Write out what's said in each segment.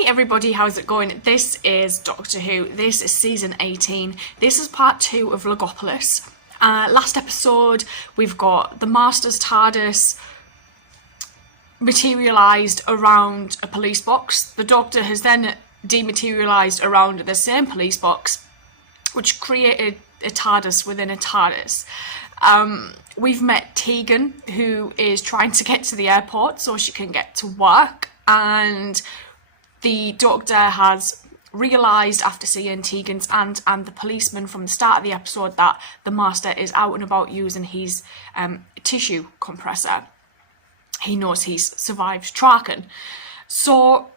Hey everybody, how's it going? This is Doctor Who. This is season 18. This is part 2 of Logopolis. Last episode, we've got the Master's TARDIS materialised around a police box. The Doctor has then dematerialised around the same police box, which created a TARDIS within a TARDIS. We've met Tegan, who is trying to get to the airport so she can get to work, and the Doctor has realised after seeing Tegan's aunt and the policeman from the start of the episode that the Master is out and about using his tissue compressor. He knows he's survived Traken. So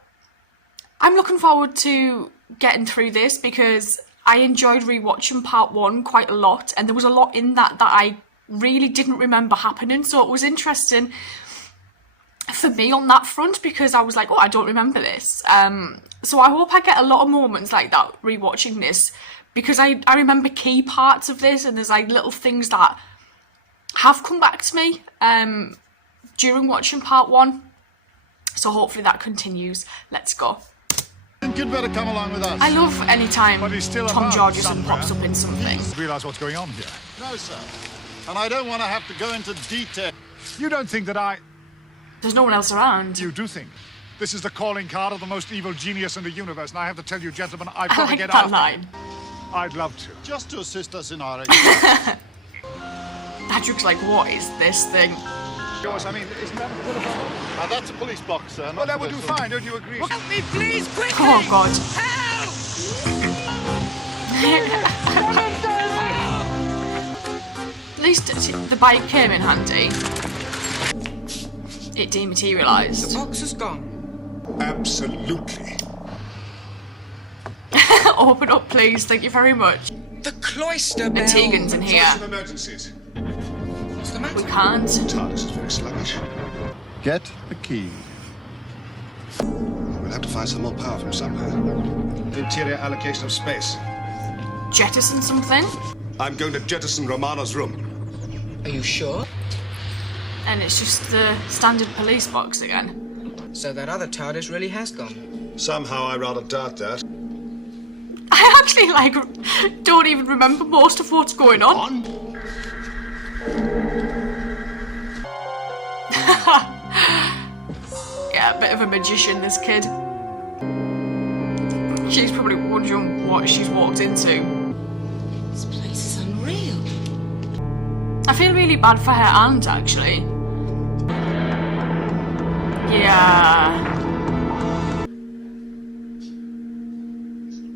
I'm looking forward to getting through this because I enjoyed rewatching part 1 quite a lot, and there was a lot in that I really didn't remember happening, so it was interesting for me on that front because I was like, oh, I don't remember this. So I hope I get a lot of moments like that rewatching this, because I remember key parts of this, and there's like little things that have come back to me during watching part 1. So hopefully that continues. Let's go. You'd better come along with us. I love any time Tom Georgeson pops up in something. Realise what's going on here? No, sir. And I don't want to have to go into detail. You don't think that There's no one else around. You do think. This is the calling card of the most evil genius in the universe, and I have to tell you, gentlemen, I've got to get that out. line. I'd love to. Just to assist us in our Patrick's like, what is this thing? Yours, I mean, isn't that now that's a police box, sir. Well, that would do fine, don't you agree? Help me, please, quickly! Oh, God. Help! At least the bike came in handy. It dematerialised. The box is gone. Absolutely. Open up, please. Thank you very much. The cloister bell. And Tegan's in here. Of emergencies. What's the matter? We can't. TARDIS is very sluggish. Get the key. We'll have to find some more power from somewhere. Interior allocation of space. Jettison something. I'm going to jettison Romano's room. Are you sure? And it's just the standard police box again. So that other TARDIS really has gone. Somehow I rather doubt that. I actually, don't even remember most of what's going on. Yeah, a bit of a magician, this kid. She's probably wondering what she's walked into. This place is unreal. I feel really bad for her aunt, actually. Yeah.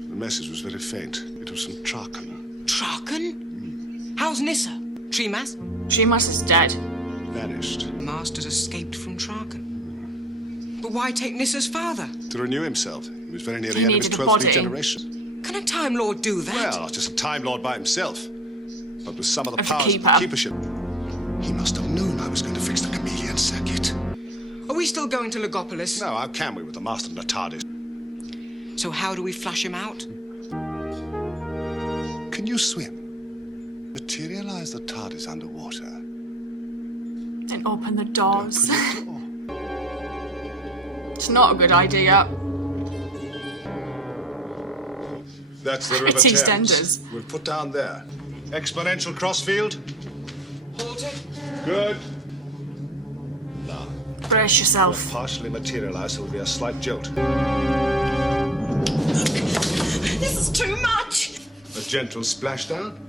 The message was very faint. It was from Traken. Traken? How's Nissa? Tremas? Tremas is dead. Vanished. Master's escaped from Traken. But why take Nissa's father? To renew himself. He was very near the He end of his needed a 12th body. regeneration. Can a Time Lord do that? Well, not just a Time Lord by himself, but with some of the Of the powers of the Keeper. Keepership. He must have known I was going to fix the chameleon circuit. Are we still going to Logopolis? No, how can we with the Master and the TARDIS? So how do we flush him out? Can you swim? Materialize the TARDIS underwater. And open the doors. Open the door. It's not a good idea. That's the River It's Thames. EastEnders. We'll put down there. Exponential crossfield. Hold it. Good. Now, Brace yourself. partially materialized, so it will be a slight jolt. This is too much. A gentle splashdown.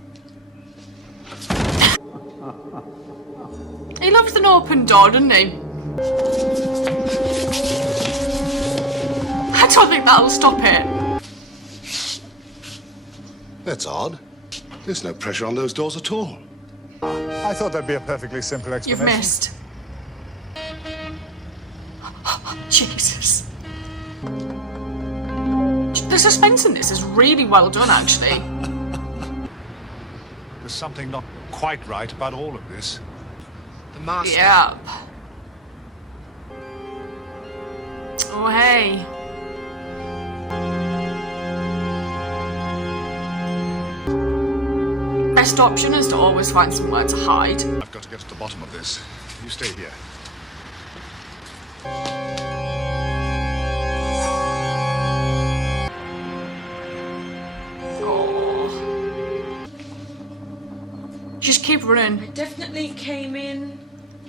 He loves an open door, doesn't he? I don't think that'll stop it. That's odd. There's no pressure on those doors at all. I thought that'd be a perfectly simple You've explanation. missed. Jesus. The suspense in this is really well done, actually. There's something not quite right about all of this. The Master. Yep. Oh, hey. Best option is to always find somewhere to hide. I've got to get to the bottom of this. You stay here. keep running I definitely came in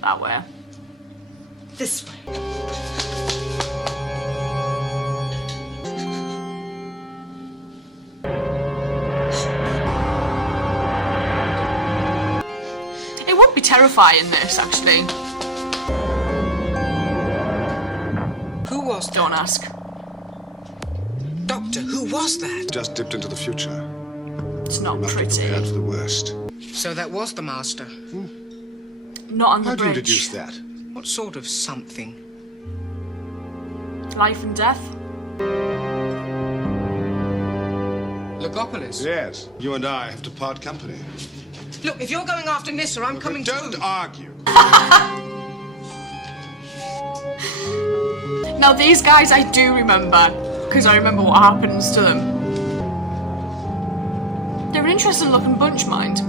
that way. this way. It would be terrifying, this, actually. Who was that? Don't ask. Doctor, who was that? Just dipped into the future. It's not Must be pretty. prepared for the worst. So that was the master. Not on the How do you bridge. deduce that? What sort of something? Life and death. Logopolis? Yes. You and I have to part company. Look, if you're going after Nissa, I'm coming Don't too. argue. Now these guys I do remember, because I remember what happens to them. They're an interesting looking bunch, mind.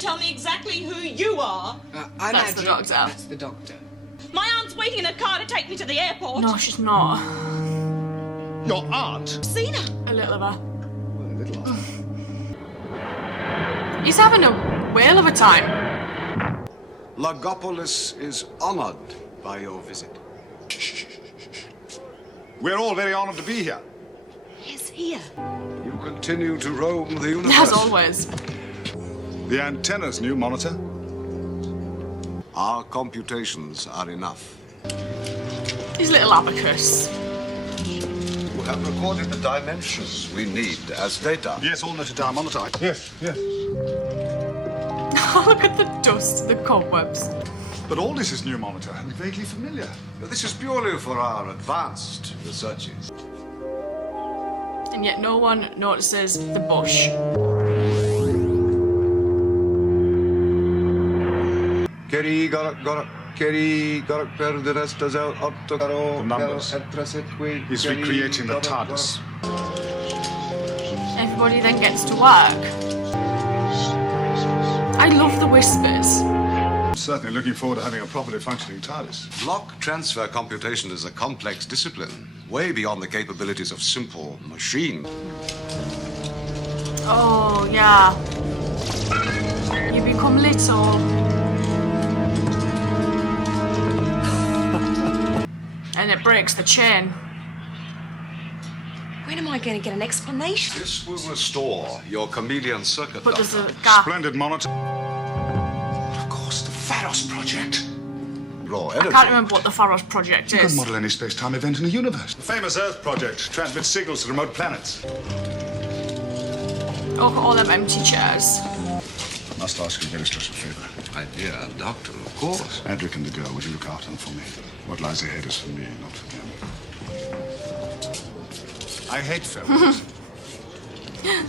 Tell me exactly who you are. I'm That's the Adric. doctor. That's the doctor. My aunt's waiting in a car to take me to the airport. No, she's not. Your aunt? Seen her. A little of her. Well, a little of her. He's having a whale of a time. Logopolis is honored by your visit. We're all very honored to be here. He's here. You continue to roam the universe. As always. The antenna's new monitor. Our computations are enough. His little abacus. You have recorded the dimensions we need as data. Yes, all noted down monitor. Yes, yes. Look at the dust, the cobwebs. But all this is new monitor and vaguely familiar. This is purely for our advanced researches. And yet no one notices the bush. The numbers. He's recreating the TARDIS. Everybody then gets to work. I love the whispers. I'm certainly looking forward to having a properly functioning TARDIS. Block transfer computation is a complex discipline, way beyond the capabilities of simple machine. Oh, yeah. You become little. And it breaks the chain. When am I going to get an explanation? This will restore your chameleon circuit. But there's Doctor. a gap. Splendid monitor. Of course, the Pharos Project. Raw I energy. can't remember what the Pharos project You can is. model any space-time event in the universe. The famous Earth Project transmits signals to remote planets. Oh, all them empty chairs. Must ask you a very special favor. My dear doctor, of course. Adric and the girl, would you look after them for me? What lies ahead is for me, not for them. I hate films.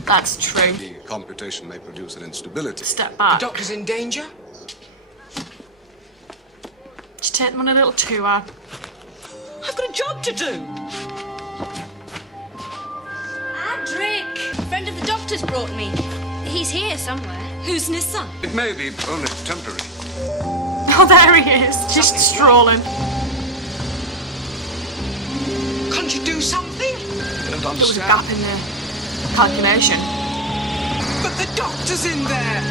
That's true. The computation may produce an instability. Step The back. doctor's in danger? Just take them on a little tour. I've got a job to do. Adric! A friend of the doctor's brought me. He's here somewhere. Who's Nissa? It may be only temporary. Oh, there he is, just strolling. Can't you do something? I don't There was a understand. gap in the calculation. But the doctor's in there.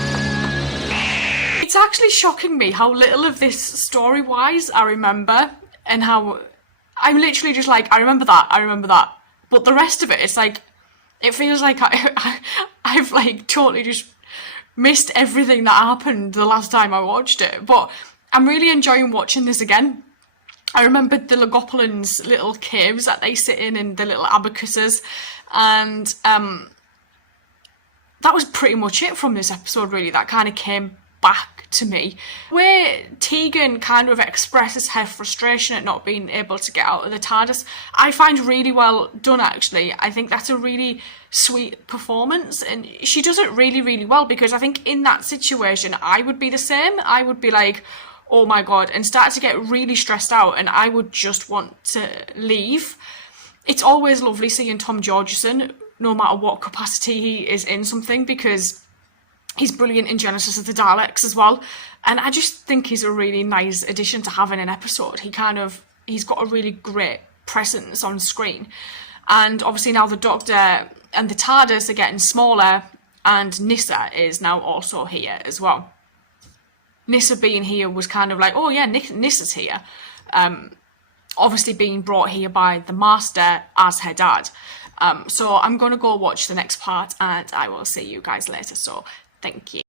It's actually shocking me how little of this story-wise I remember, and how I'm literally just like, I remember that. But the rest of it, it's like, it feels like I've like totally just missed everything that happened the last time I watched it. But I'm really enjoying watching this again. I remembered the Logopolins' little caves that they sit in and the little abacuses, and that was pretty much it from this episode, really. That kind of came back to me. Where Tegan kind of expresses her frustration at not being able to get out of the TARDIS, I find really well done, actually. I think that's a really sweet performance, and she does it really, really well, because I think in that situation, I would be the same. I would be like, oh my god, and start to get really stressed out, and I would just want to leave. It's always lovely seeing Tom Georgeson, no matter what capacity he is in something, because he's brilliant in Genesis of the Daleks as well, and I just think he's a really nice addition to have in an episode. He's got a really great presence on screen, and obviously now the Doctor and the TARDIS are getting smaller, and Nyssa is now also here as well. Nyssa being here was kind of like, oh yeah, Nyssa's here. Obviously being brought here by the Master as her dad. So I'm going to go watch the next part, and I will see you guys later. So thank you.